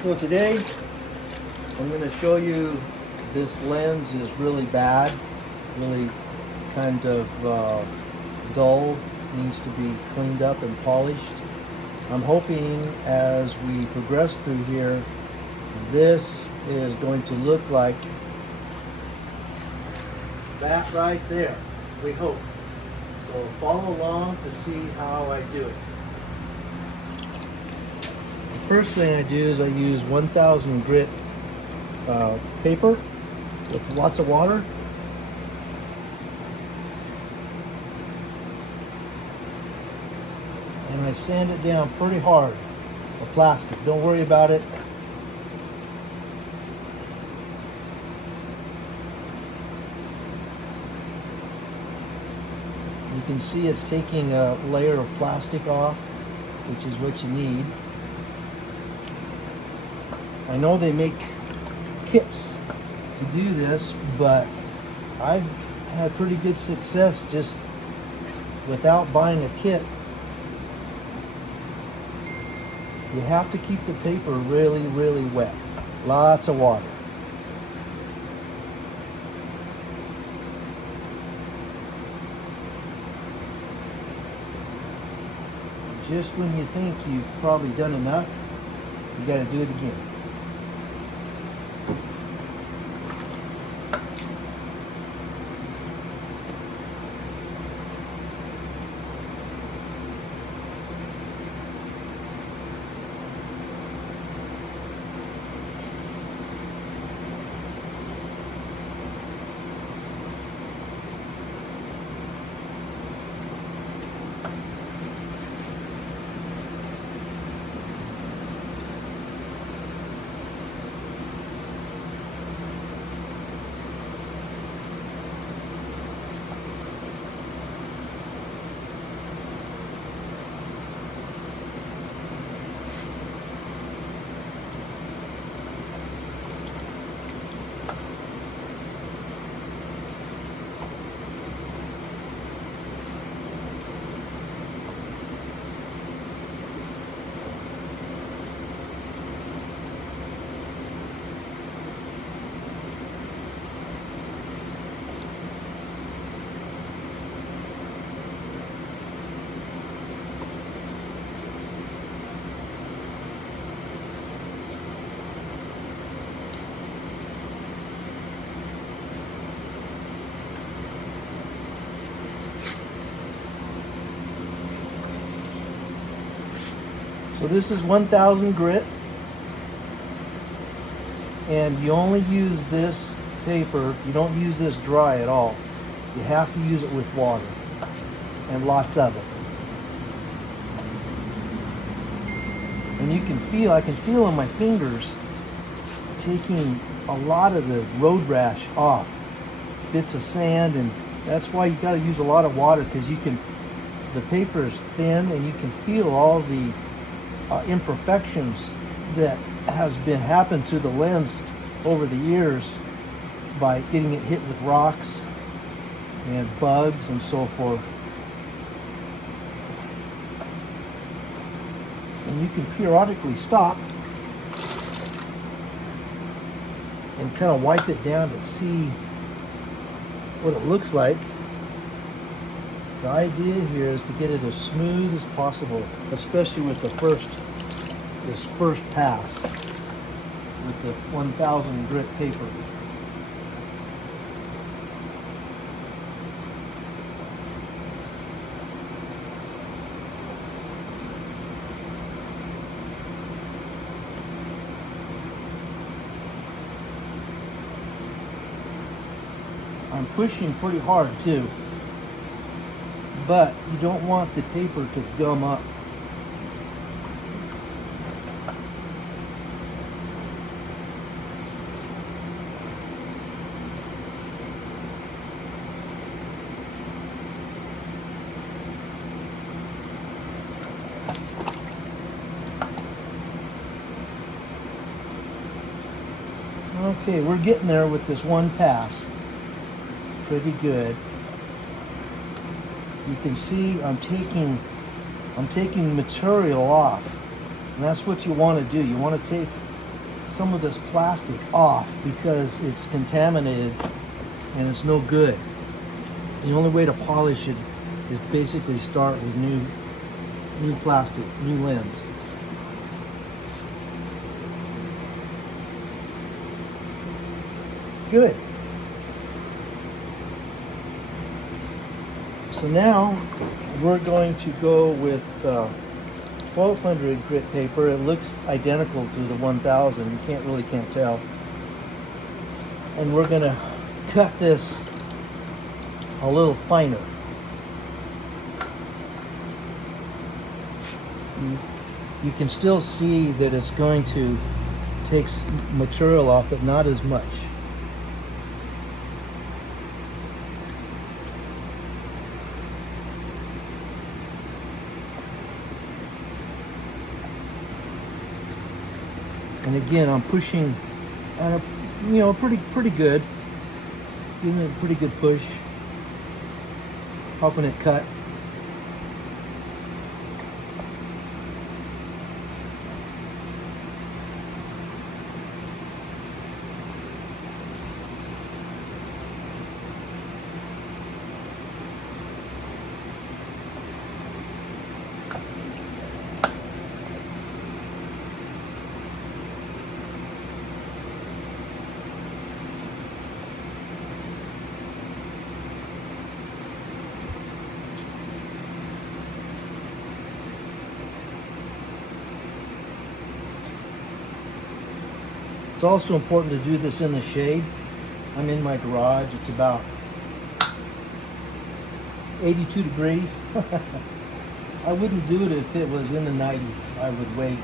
So today I'm going to show you this lens is really bad, really kind of dull, needs to be cleaned up and polished. I'm hoping as we progress through here, this is going to look like that right there, we hope. So follow along to see how I do it. The first thing I do is I use 1000 grit paper with lots of water. And I sand it down pretty hard, the plastic. Don't worry about it. You can see it's taking a layer of plastic off, which is what you need. I know they make kits to do this, but I've had pretty good success just without buying a kit. You have to keep the paper really, really wet. Lots of water. Just when you think you've probably done enough, you got to do it again. So this is 1000 grit, and you only use this paper, you don't use this dry at all. You have to use it with water, and lots of it. And you can feel, I can feel on my fingers taking a lot of the road rash off. Bits of sand, and that's why you got to use a lot of water, because you can, the paper is thin and you can feel all the imperfections that has been happened to the lens over the years by getting it hit with rocks and bugs and so forth. And you can periodically stop and kind of wipe it down to see what it looks like. The idea here is to get it as smooth as possible, especially with this first pass with the 1000 grit paper. I'm pushing pretty hard too, but you don't want the paper to gum up. Okay, we're getting there with this one pass. Pretty good. You can see I'm taking material off. And that's what you want to do. You want to take some of this plastic off because it's contaminated and it's no good. The only way to polish it is basically start with new plastic, new lens. Good. So now we're going to go with 1200 grit paper. It looks identical to the 1000. You can't tell. And we're going to cut this a little finer. You can still see that it's going to take material off, but not as much. And again, I'm pushing at a, pretty good, giving it a pretty good push, helping it cut. It's also important to do this in the shade. I'm in my garage. It's about 82 degrees. I wouldn't do it if it was in the 90s. I would wait.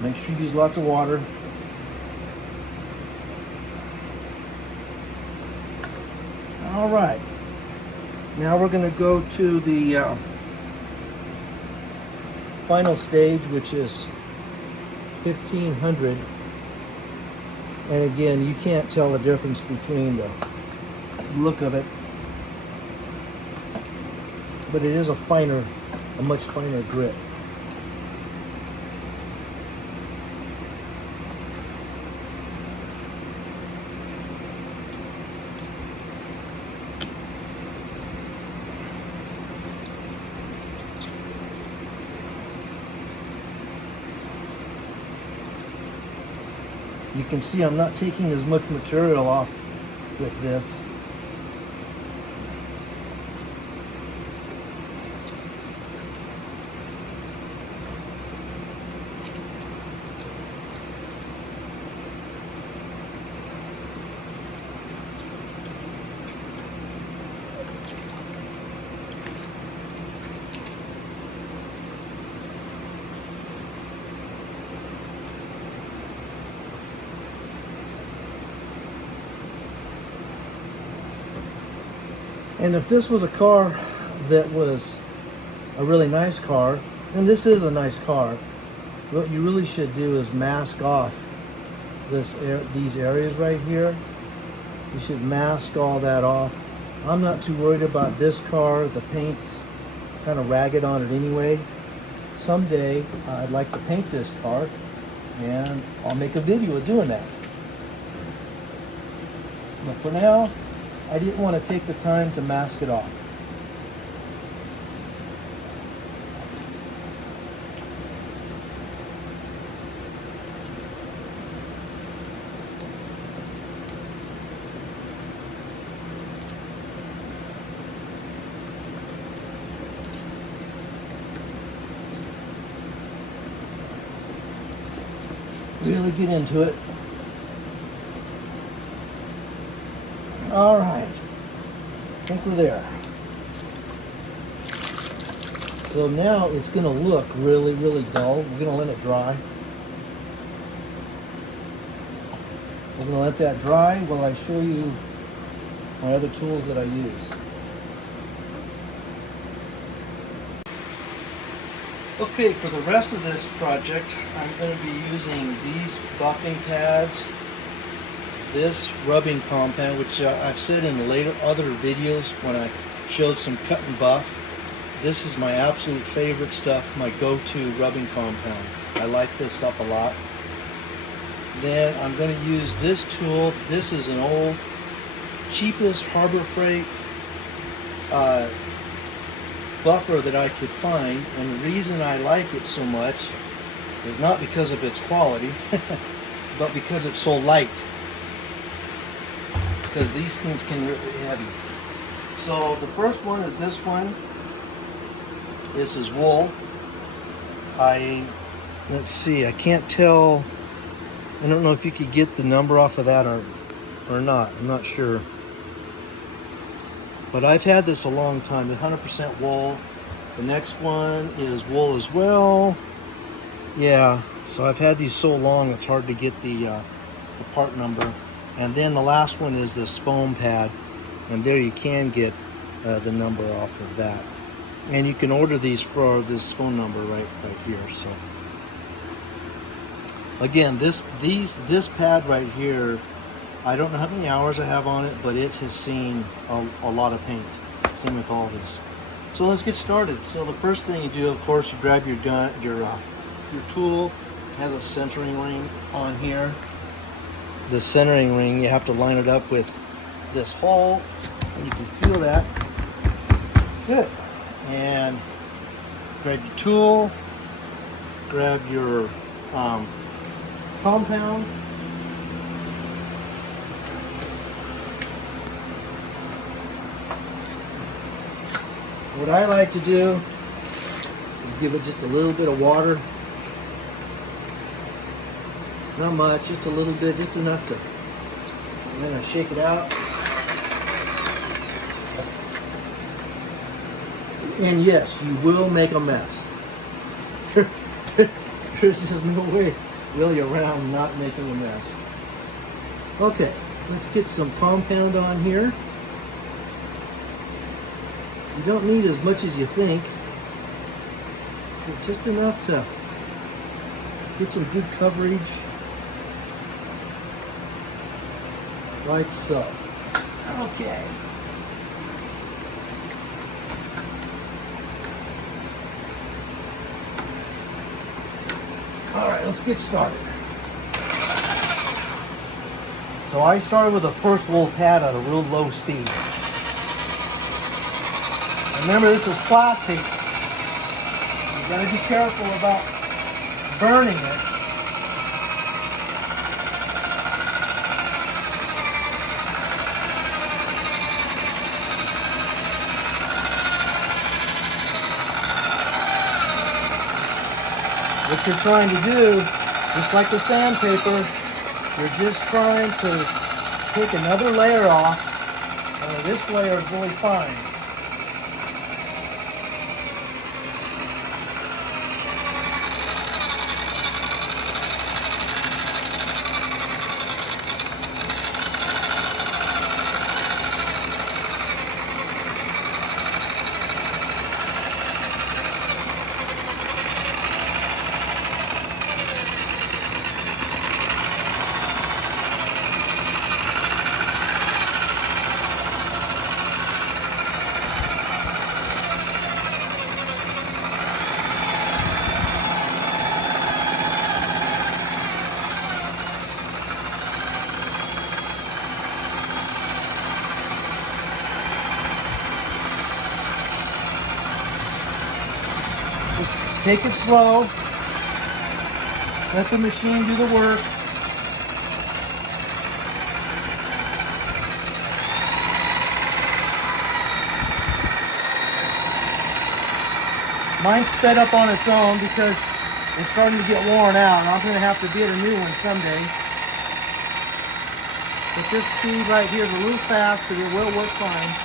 Make sure you use lots of water. All right. Now we're going to go to the final stage, which is 1500. And again, you can't tell the difference between the look of it, but it is a much finer grit. You can see I'm not taking as much material off with this. And if this was a car that was a really nice car, and this is a nice car, what you really should do is mask off these areas right here. You should mask all that off. I'm not too worried about this car. The paint's kind of ragged on it anyway. Someday I'd like to paint this car, and I'll make a video of doing that. But for now, I didn't want to take the time to mask it off. Really get into it. All right, I think we're there. So now it's going to look really, really dull. We're going to let it dry. We're going to let that dry while I show you my other tools that I use. Okay, for the rest of this project, I'm going to be using these buffing pads, this rubbing compound, which I've said in the later other videos when I showed some cut and buff. This is my absolute favorite stuff, my go-to rubbing compound. I like this stuff a lot. Then I'm going to use this tool. This is an old, cheapest Harbor Freight buffer that I could find, and the reason I like it so much is not because of its quality, but because it's so light. Because these things can really be heavy. So the first one is this one. This is wool. Let's see, I can't tell. I don't know if you could get the number off of that or not. I'm not sure. But I've had this a long time. The 100% wool. The next one is wool as well. Yeah, so I've had these so long it's hard to get the part number. And then the last one is this foam pad, and there you can get the number off of that. And you can order these for this phone number right here. So again, this pad right here, I don't know how many hours I have on it, but it has seen a lot of paint. Same with all this. So let's get started. So the first thing you do, of course, you grab your gun, your tool. It has a centering ring on here. The centering ring, you have to line it up with this hole, and you can feel that. Good. And grab your tool, grab your compound. What I like to do is give it just a little bit of water. Not much, just a little bit, just enough to, and then I shake it out. And yes, you will make a mess. There's just no way really around not making a mess. Okay, let's get some compound on here. You don't need as much as you think, but just enough to get some good coverage, like so. Okay. All right, let's get started. So I started with the first wool pad at a real low speed. Remember, this is plastic. You gotta be careful about burning it. What you're trying to do, just like the sandpaper, you're just trying to take another layer off. This layer is really fine. Just take it slow. Let the machine do the work. Mine's sped up on its own because it's starting to get worn out. I'm going to have to get a new one someday. But this speed right here is a little fast, but it will work fine.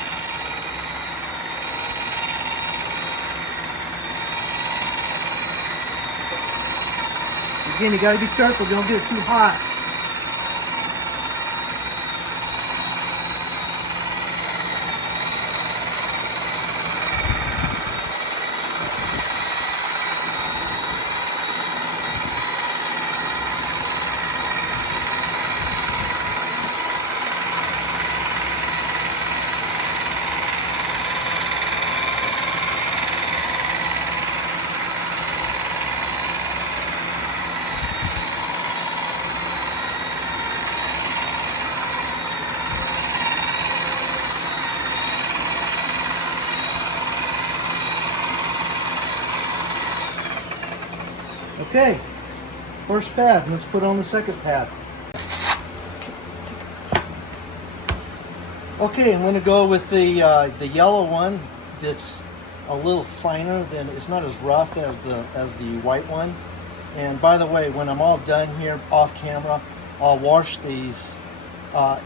Again, you got to be careful, don't get it too hot. Okay, first pad. Let's put on the second pad. Okay, I'm going to go with the yellow one. That's a little finer than, it's not as rough as the white one. And by the way, when I'm all done here off camera, I'll wash these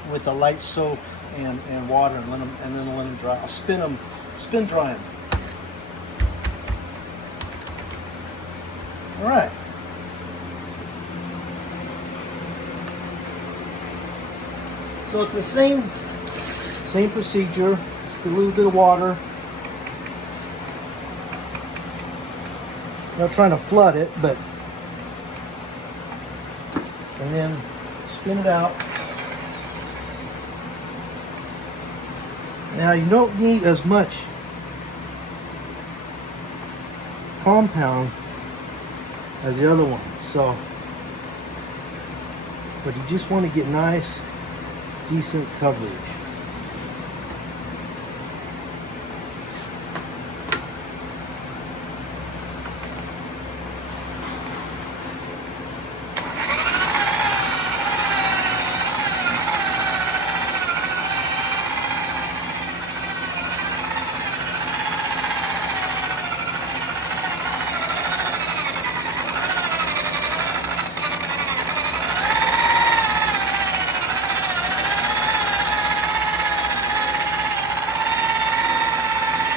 with the light soap and water and then let them dry. I'll spin dry them. All right. So it's the same procedure. Just a little bit of water. I'm not trying to flood it, but and then spin it out. Now you don't need as much compound as the other one, so, but you just want to get nice, decent coverage.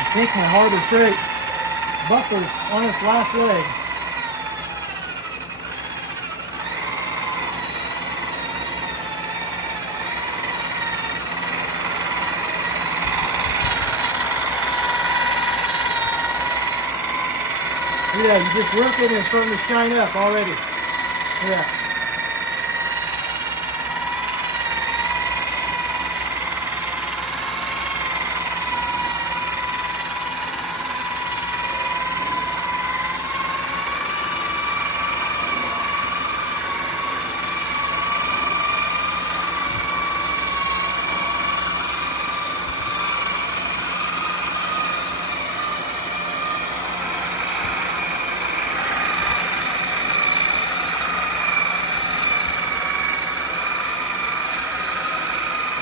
I think my harbor freight buffer's on its last leg. Yeah, you just work it and it's starting to shine up already. Yeah.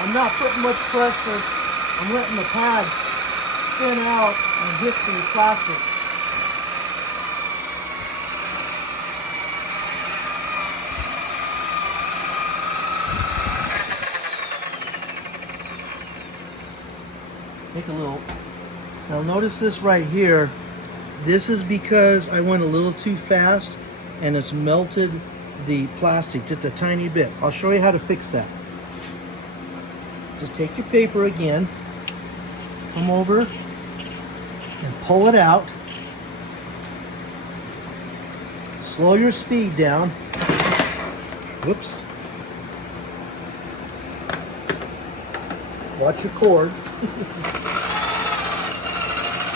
I'm not putting much pressure. I'm letting the pad spin out and hit the plastic. Take a little. Now notice this right here. This is because I went a little too fast and it's melted the plastic just a tiny bit. I'll show you how to fix that. Just take your paper again, come over and pull it out. Slow your speed down. Whoops. Watch your cord.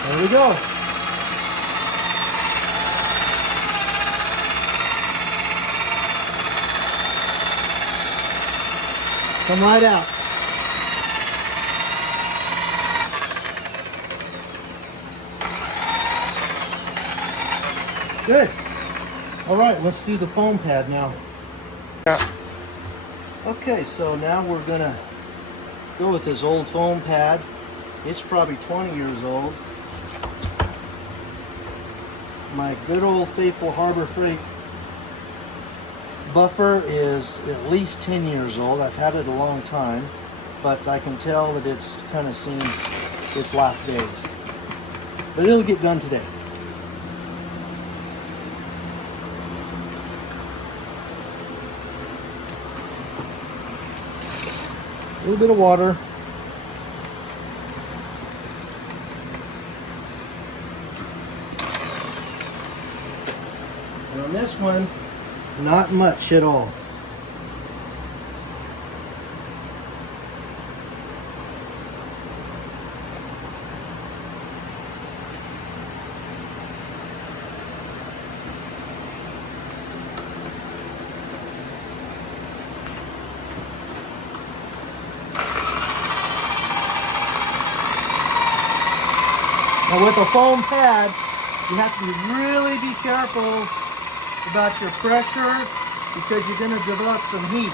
There we go. Come right out. Good. All right, let's do the foam pad now. Okay, so now we're gonna go with this old foam pad. It's probably 20 years old. My good old faithful Harbor Freight buffer is at least 10 years old. I've had it a long time, but I can tell that it's kind of seen its last days. But it'll get done today. A little bit of water. And on this one, not much at all. Now with a foam pad, you have to really be careful about your pressure because you're going to develop some heat.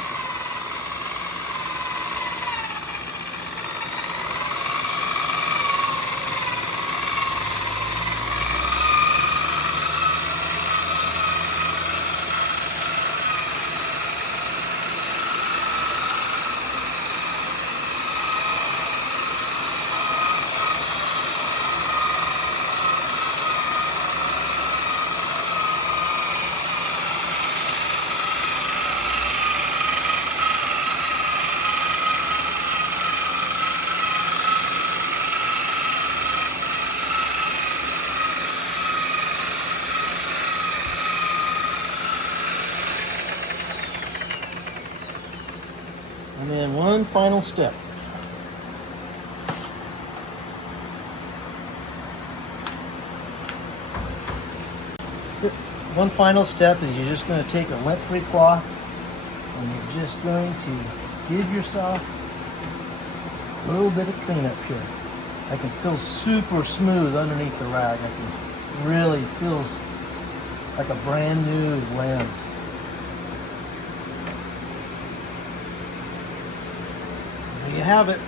And then one final step. One final step is you're just going to take a lint-free cloth and you're just going to give yourself a little bit of cleanup here. I can feel super smooth underneath the rag. I can really feels like a brand new lens. There you have it.